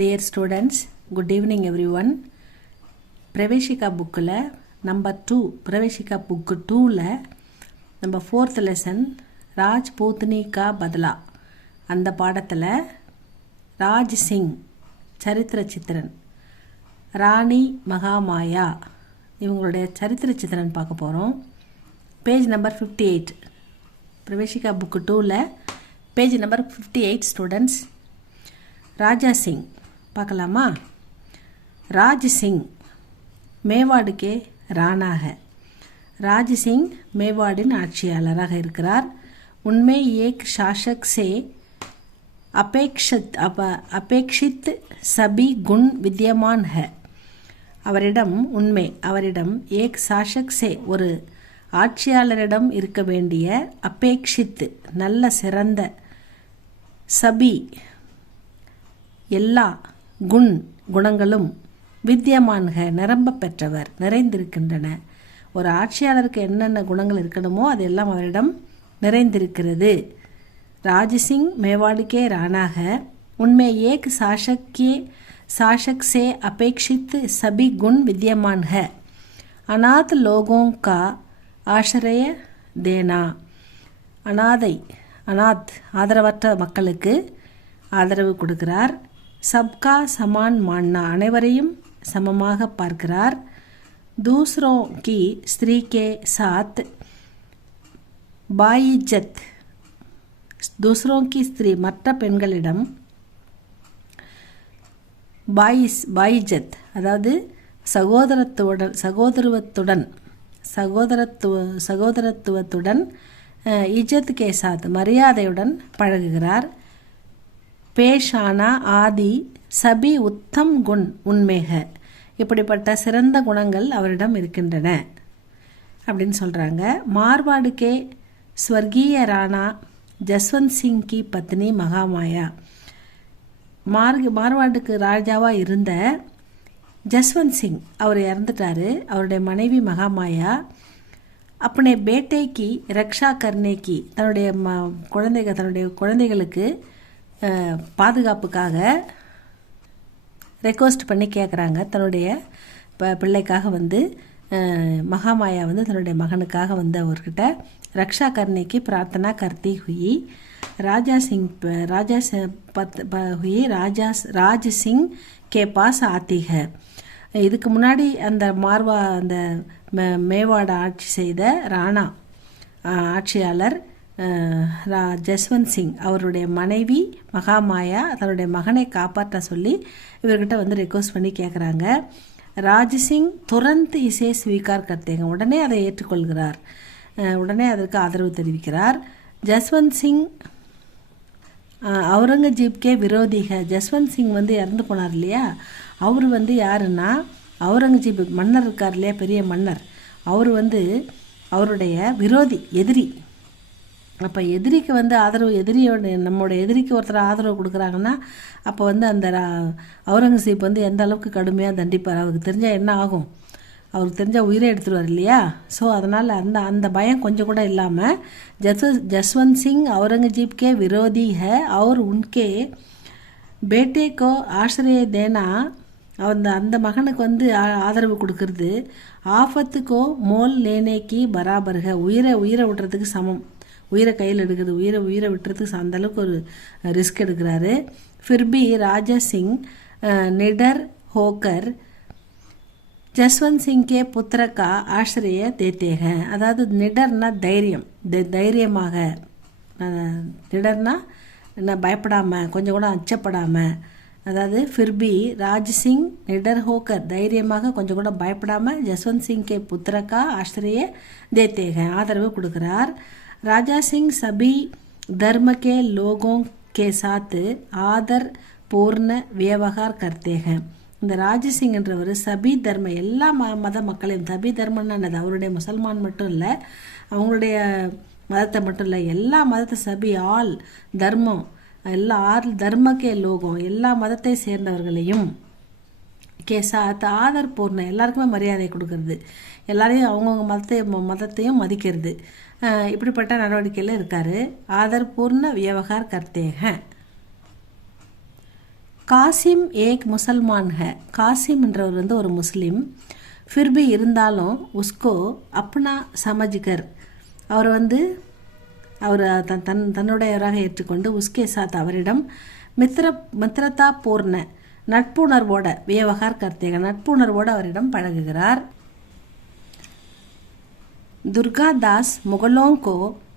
Dear students, good evening everyone. Praveshika book number 2, Praveshika book 2 number 4th lesson ராஜ்பூத்னி கா பத்லா அந்த பாடத்தில் ராஜ் சிங் சரித்திர சித்திரன் ராணி மகாமாயா இவங்களுடைய சரித்திர சித்திரன் பார்க்க போகிறோம். பேஜ் நம்பர் 58 பிரவேஷிகா புக்கு 2ல் பேஜ் நம்பர் 58 ஸ்டூடெண்ட்ஸ். ராஜா சிங் பார்க்கலாமா. ராஜ் சிங் மேவாடு கே ராணாக. ராஜ் சிங் மேவாடின் ஆட்சியாளராக இருக்கிறார். உண்மை ஏக் சாசக் சே அபேக்ஷித் சபி குண் வித்யமான் ஹை. அவரிடம் ஏக் சாசக் சே ஒரு ஆட்சியாளரிடம் இருக்க வேண்டிய அபேக்ஷித் நல்ல சிறந்த சபி எல்லா குணங்களும் வித்யமான்க நிரம்ப பெற்றவர் நிறைந்திருக்கின்றன. ஒரு ஆட்சியாளருக்கு என்னென்ன குணங்கள் இருக்கணுமோ அதெல்லாம் அவரிடம் நிறைந்திருக்கிறது. ராஜ்சிங் மேவாடுக்கே ராணாக உண்மை ஏக் சாசக் சே அபேக்ஷித் சபி குண் வித்யமான் ஹை. அநாத் லோகோं का ஆசிரய தேனா. ஆதரவற்ற மக்களுக்கு ஆதரவு கொடுக்கிறார். சப்கா சமான் மான்னா அனைவரையும் சமமாக பார்க்கிறார். दूसरों की स्त्री के साथ बाइज्जत. दूसरों की स्त्री மற்ற பெண்களிடம் பாயிஜத் அதாவது சகோதரத்துவத்துடன் இஜத் கே சாத் மரியாதையுடன் பழகுகிறார். பேஷானா ஆதி சபி உத்தம் குண் உண்மேக. இப்படிப்பட்ட சிறந்த குணங்கள் அவரிடம் இருக்கின்றன அப்படின்னு சொல்கிறாங்க. மார்வாடு கே ஸ்வர்கீய ராணா ஜஸ்வந்த் சிங் கி பத்னி மகாமாயா. மார்வாடுக்கு ராஜாவாக இருந்த ஜஸ்வந்த் சிங் அவர் இறந்துட்டார். அவருடைய மனைவி மகாமாயா அப்பனே பேட்டைக்கு ரக்ஷா கர்னேக்கி தன்னுடைய குழந்தைகளுக்கு பாதுகாப்புக்காக ரெக்வஸ்ட் பண்ணி கேட்குறாங்க. தன்னுடைய பிள்ளைக்காக மகாமாயா தன்னுடைய மகனுக்காக அவர்கிட்ட ரக்ஷா கர்னேக்கு பிரார்த்தனா கர்த்தி ஹுயி. ராஜ் சிங் கே பாஸ் ஆத்திக. இதுக்கு முன்னாடி அந்த மேவாடை ஆட்சி செய்த ராணா ஆட்சியாளர் ஜஸ்வந்த் சிங் அவருடைய மனைவி மகாமாயா தன்னுடைய மகனை காப்பாற்ற சொல்லி இவர்கிட்ட ரெக்வஸ்ட் பண்ணி கேட்குறாங்க. ராஜ் சிங் துரந்த் இசே ஸ்வீகார் கர்த்தேங்க. உடனே அதை ஏற்றுக்கொள்கிறார். உடனே அதற்கு ஆதரவு தெரிவிக்கிறார். ஜஸ்வந்த் சிங் அவுரங்கஜீப்கே விரோதிக. ஜஸ்வந்த் சிங் இறந்து போனார் இல்லையா, அவர் யாருன்னா அவுரங்கஜீப் மன்னர் இருக்கார் இல்லையா, பெரிய மன்னர். அவர் அவருடைய விரோதி, எதிரி. அப்போ எதிரிக்கு ஆதரவு நம்மளோட எதிரிக்கு ஒருத்தர் ஆதரவு கொடுக்குறாங்கன்னா அப்போ அந்த அவுரங்கசீப் எந்த அளவுக்கு கடுமையாக தண்டிப்பார். அவருக்கு தெரிஞ்சால் என்ன ஆகும், அவருக்கு தெரிஞ்சால் உயிரை எடுத்துருவார் இல்லையா. ஸோ அதனால் அந்த பயம் கொஞ்சம் கூட இல்லாமல் ஜஸ்வந்த் சிங் அவுரங்கஜீப் கே விரோதி ஹை और उनके बेटे को ஆசிரிய தேனா. அந்த மகனுக்கு ஆதரவு கொடுக்கறது ஆஃபத்துக்கோ மோல் லேனேக்கி பராபர்க. உயிரை விடுறதுக்கு சமம். உயிரை கையில் எடுக்குது, உயிரை விட்டுறதுக்கு அந்த அளவுக்கு ஒரு ரிஸ்க் எடுக்கிறாரு. ஃபிர்பி ராஜா சிங் நிடர் ஹோக்கர் ஜஸ்வந்த் சிங் கே புத்திரக்கா ஆசிரிய தேத்தேக. அதாவது நிடர்னா தைரியமாக, நிடர்னா என்ன பயப்படாமல், கொஞ்சம் கூட அச்சப்படாமல். அதாவது ஃபிர்பி ராஜ் சிங் நிடர் ஹோக்கர் தைரியமாக, கொஞ்சம் கூட பயப்படாமல் ஜஸ்வந்த் சிங் கே புத்திரக்கா ஆசிரிய தேத்தேக ஆதரவு கொடுக்குறார். ராஜா சிங் சபி தர்ம கே லோகோं के साथ ஆதர் பூர்ண வியவகார் கர்த்தேக. இந்த ராஜசிங்ன்றவர் சபி தர்ம எல்லா மத மக்களையும், சபி தர்மன்னு அவருடைய முசல்மான் மட்டும் இல்லை, அவங்களுடைய மதத்தை மட்டும் இல்லை, எல்லா மதத்தை சபி ஆல் தர்மம், எல்லா தர்மக்கே லோகம் எல்லா மதத்தை சேர்ந்தவர்களையும் கேசாத் ஆதர் பூர்ண எல்லாருக்குமே மரியாதை கொடுக்கறது, எல்லாரையும் அவங்கவுங்க மதத்தையும் மதிக்கிறது. இப்படிப்பட்ட நடவடிக்கையில் இருக்கார். ஆதர் பூர்ண வியவகார் கர்த்தேக. காசிம் ஏக் முசல்மான் ஹை. காசிம்ன்றவர் வந்து ஒரு முஸ்லீம். फिर भी இருந்தாலும் உஸ்கோ அப்னா சமஜ்கர், அவர் வந்து அவர் தன்னுடையவராக ஏற்றுக்கொண்டு உஸ்கே சாத் அவரிடம் மித்ரதா பூர்ண நட்புணர்வோட வியவகார் கர்த்தேக நட்புணர்வோடு அவரிடம் பழகுகிறார். दुर्गा दास मुगलों को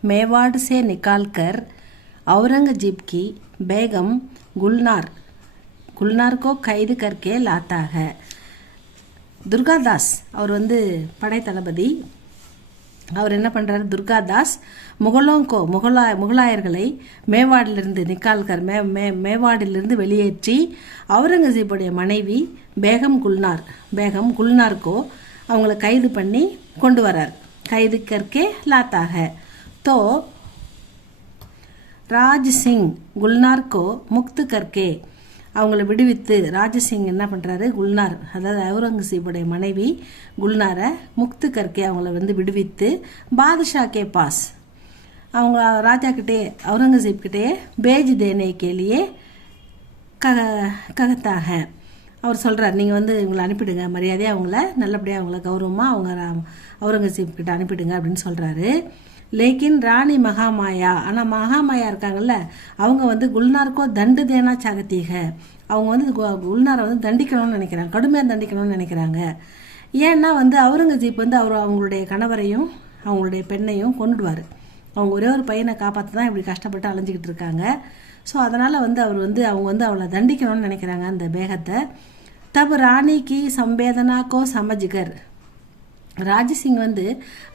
मेवाड़ से निकालकर औरंगजेब की बेगम गुलनार को कैद करके लाता है. துர்காதாஸ் அவர் வந்து படை தளபதி. அவர் என்ன பண்ணுறாரு, துர்காதாஸ் முகலாயர்களை மேவாடிலிருந்து நிக்கால்கர் மேவாடிலிருந்து வெளியேற்றி அவுரங்கசீப்புடைய மனைவி பேகம் குல்னார்கோ அவங்கள கைது பண்ணி கொண்டு வரார். கைது கர்க்கே லாத்தாக. தோ ராஜ்சிங் குல்னார்கோ முக்து கர்க்கே அவங்கள விடுவித்து ராஜசிங் என்ன பண்ணுறாரு, குல்னார் அதாவது அவுரங்கசீப்புடைய மனைவி குல்னாரை முக்து கர்க்கே அவங்கள வந்து விடுவித்து பாதுஷா கே பாஸ் அவங்க ராஜாக்கிட்டே அவுரங்கசீப்கிட்டே பேஜ் தேனே கேலியே ககத்தாக அவர் சொல்கிறார், நீங்கள் வந்து இவங்களை அனுப்பிடுங்க, மரியாதையாக அவங்கள நல்லபடியாக அவங்கள கௌரவமாக அவங்க அவுரங்கசீப் கிட்ட அனுப்பிடுங்க அப்படின்னு சொல்கிறாரு. லேக்கின் ராணி மகாமாயா, ஆனால் மகாமாயா இருக்காங்கல்ல, அவங்க வந்து குல்னார்க்கோ தண்டு தேனா சாகத்தீக, அவங்க வந்து குல்னாரை வந்து தண்டிக்கணும்னு நினைக்கிறாங்க, கடுமையாக தண்டிக்கணும்னு நினைக்கிறாங்க. ஏன்னா வந்து அவுரங்கசீப் வந்து அவங்களுடைய கணவரையும் அவங்களுடைய பெண்ணையும் கொண்டுடுவார். அவங்க ஒரே ஒரு பையனை காப்பாற்ற தான் இப்படி கஷ்டப்பட்டு அலைஞ்சிக்கிட்டு இருக்காங்க. ஸோ அதனால் வந்து அவங்க வந்து அவளை தண்டிக்கணும்னு நினைக்கிறாங்க அந்த பேகத்தை. தப் ராணிக்கு சம்பேதனாக்கோ சமஜ்கர், ராஜசிங் வந்து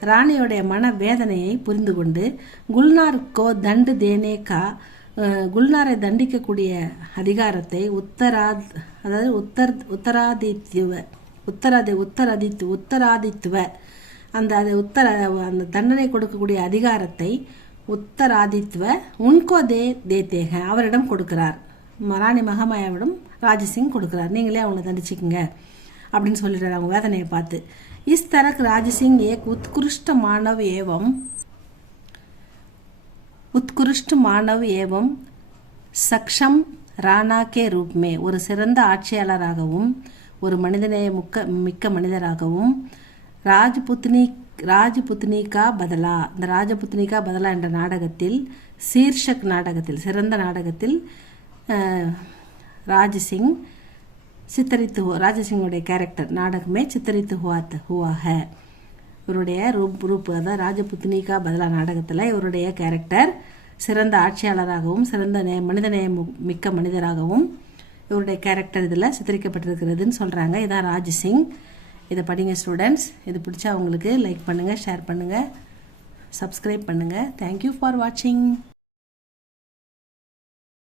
ராணியோடைய மன வேதனையை புரிந்து கொண்டு குல்னார்க்கோ தண்டு தேனேக்கா குல்னாரை தண்டிக்கக்கூடிய அதிகாரத்தை உத்தராதித்துவ அந்த தண்டனை கொடுக்கக்கூடிய அதிகாரத்தை உத்தராதித்துவ உன்கோ தேத்தேக அவரிடம் கொடுக்கிறார். ராணி மகாமாயாவிடம் ராஜசிங் கொடுக்கிறார். நீங்களே அவங்கள தண்டிச்சுக்குங்க அப்படின்னு சொல்லிடுறாரு அவங்க வேதனையை பார்த்து. इस तरह राजसिंह एक उत्कृष्ट मानव एवं सक्षम राणा के रूप में ஒரு சிறந்த ஆட்சியாளராகவும் ஒரு மனிதநேய மிக்க மனிதராகவும் ராஜபுத்னிகா பதலா இந்த ராஜபுத்னிகா பதலா என்ற நாடகத்தில் சீர்ஷக் நாடகத்தில் சிறந்த நாடகத்தில் ராஜசிங் சித்தரித்து ராஜசிங்கோடைய கேரக்டர் நாடகமே சித்தரித்து ஹுவா ஹை. இவருடைய ரூப் அதாவது ராஜபுத்னிகா பதலா நாடகத்தில் இவருடைய கேரக்டர் சிறந்த ஆட்சியாளராகவும் சிறந்த மனிதநேய மிக்க மனிதராகவும் இவருடைய கேரக்டர் இதில் சித்தரிக்கப்பட்டிருக்கிறதுன்னு சொல்கிறாங்க. இதான் ராஜசிங். இதை படிங்க ஸ்டூடெண்ட்ஸ். இது பிடிச்சா உங்களுக்கு லைக் பண்ணுங்கள், ஷேர் பண்ணுங்கள், சப்ஸ்கிரைப் பண்ணுங்கள். தேங்க்யூ ஃபார் வாட்சிங்.